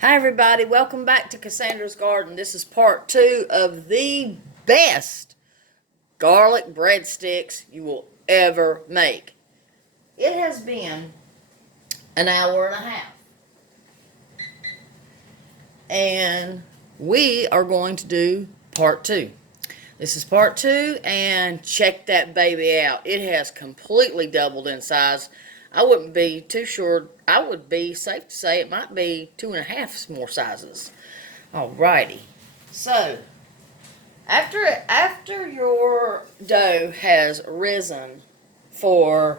Hi everybody, welcome back to Cassandra's Garden. This is part 2 of the best garlic breadsticks you will ever make. It has been an hour and a half. And we are going to do part 2. This is part 2 and check that baby out. It has completely doubled in size. I wouldn't be too sure. I would be safe to say it might be 2.5 more sizes. Alrighty. So, after your dough has risen for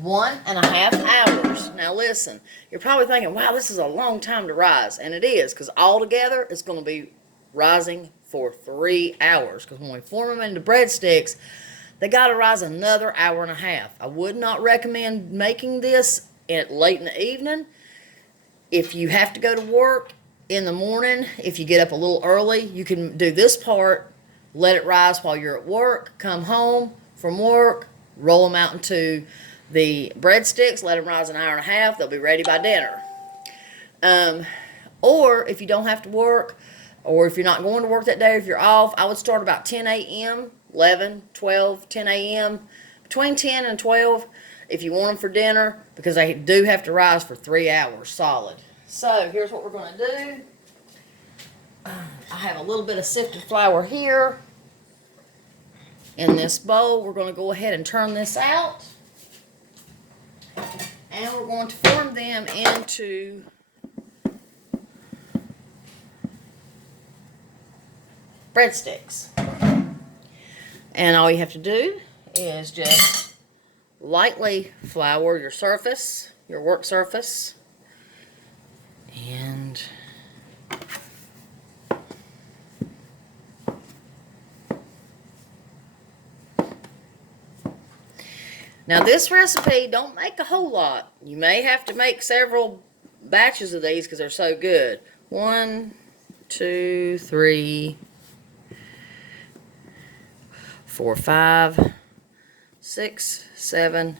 1.5 hours. Now listen, you're probably thinking, wow, this is a long time to rise. And it is, because altogether it's going to be rising for 3 hours. Because when we form them into breadsticks, they got to rise another hour and a half. I would not recommend making this late in the evening. If you have to go to work in the morning, if you get up a little early, you can do this part, let it rise while you're at work, come home from work, roll them out into the breadsticks, let them rise an hour and a half, they'll be ready by dinner. Or if you don't have to work, or if you're not going to work that day, if you're off, I would start about 10 a.m., 11, 12, 10 a.m., between 10 and 12 if you want them for dinner, because they do have to rise for 3 hours solid. So here's what we're going to do. I have a little bit of sifted flour here in this bowl. We're going to go ahead and turn this out. And we're going to form them into breadsticks. And all you have to do is just lightly flour your surface, your work surface. And now this recipe, don't make a whole lot. You may have to make several batches of these because they're so good. 1, 2, 3, 4, 5, 6, 7,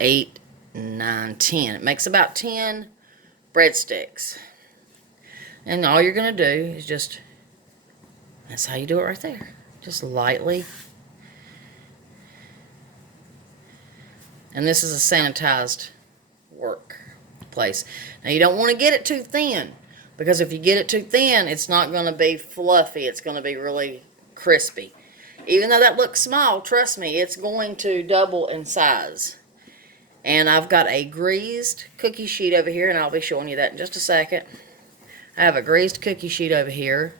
8, 9, 10. It makes about 10 breadsticks. And all you're going to do is just, that's how you do it right there. Just lightly. And this is a sanitized workplace. Now you don't want to get it too thin, because if you get it too thin, it's not going to be fluffy. It's going to be really crispy. Even though that looks small, trust me, it's going to double in size. And I've got a greased cookie sheet over here, and I'll be showing you that in just a second. I have a greased cookie sheet over here.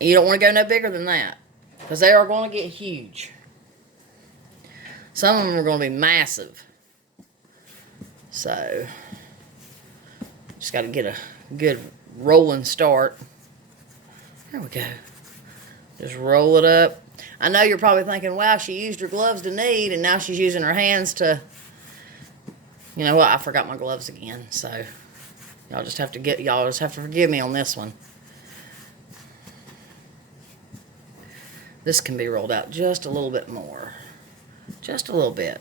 You don't want to go no bigger than that, because they are going to get huge. Some of them are going to be massive. So, just got to get a good rolling start. There we go. Just roll it up. I know you're probably thinking, wow, she used her gloves to knead, and now she's using her hands to... You know what? I forgot my gloves again, so y'all just have to forgive me on this one. This can be rolled out just a little bit more. Just a little bit.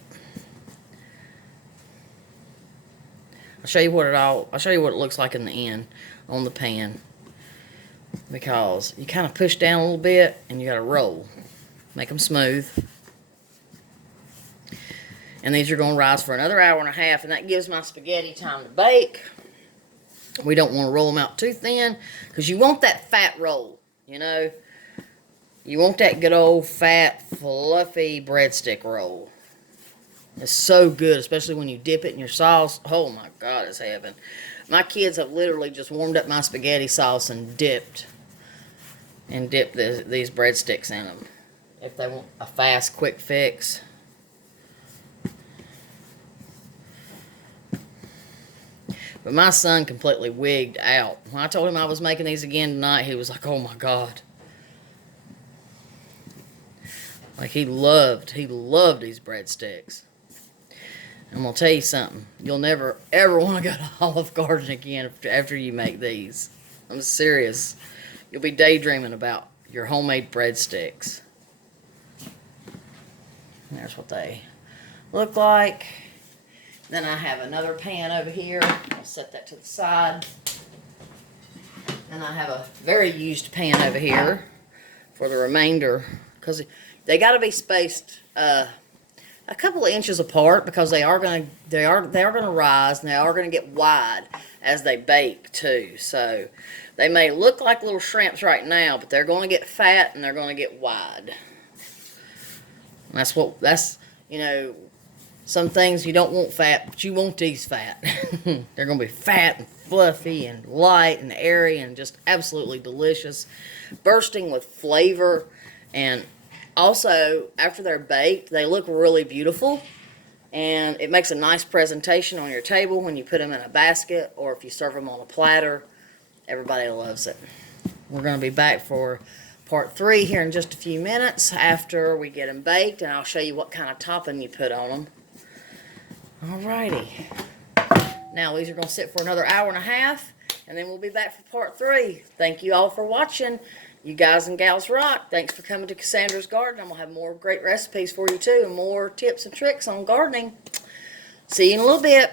I'll show you what it looks like in the end on the pan. Because you kind of push down a little bit and you got to roll. Make them smooth. And these are going to rise for another hour and a half, and that gives my spaghetti time to bake. We don't want to roll them out too thin, because you want that fat roll, you know. You want that good old fat, fluffy breadstick roll. It's so good, especially when you dip it in your sauce. Oh my God, it's heaven. My kids have literally just warmed up my spaghetti sauce and dipped these breadsticks in them. If they want a fast, quick fix. But my son completely wigged out. When I told him I was making these again tonight, he was like, oh my God. Like he loved these breadsticks. I'm going to tell you something. You'll never, ever want to go to Olive Garden again after you make these. I'm serious. You'll be daydreaming about your homemade breadsticks. There's what they look like. Then I have another pan over here. I'll set that to the side. And I have a very used pan over here for the remainder, because they got to be spaced a couple of inches apart, because they are going to rise, and they are going to get wide as they bake too. So they may look like little shrimps right now, but they're going to get fat and they're going to get wide. That's you know, some things you don't want fat, but you want these fat. They're going to be fat and fluffy and light and airy and just absolutely delicious, bursting with flavor. And also, after they're baked, they look really beautiful, and it makes a nice presentation on your table when you put them in a basket, or if you serve them on a platter. Everybody loves it. We're going to be back for part 3 here in just a few minutes after we get them baked, and I'll show you what kind of topping you put on them. Alrighty. Now these are going to sit for another hour and a half, and then we'll be back for part 3. Thank you all for watching. You guys and gals rock. Thanks for coming to Cassandra's Garden. I'm going to have more great recipes for you too, and more tips and tricks on gardening. See you in a little bit.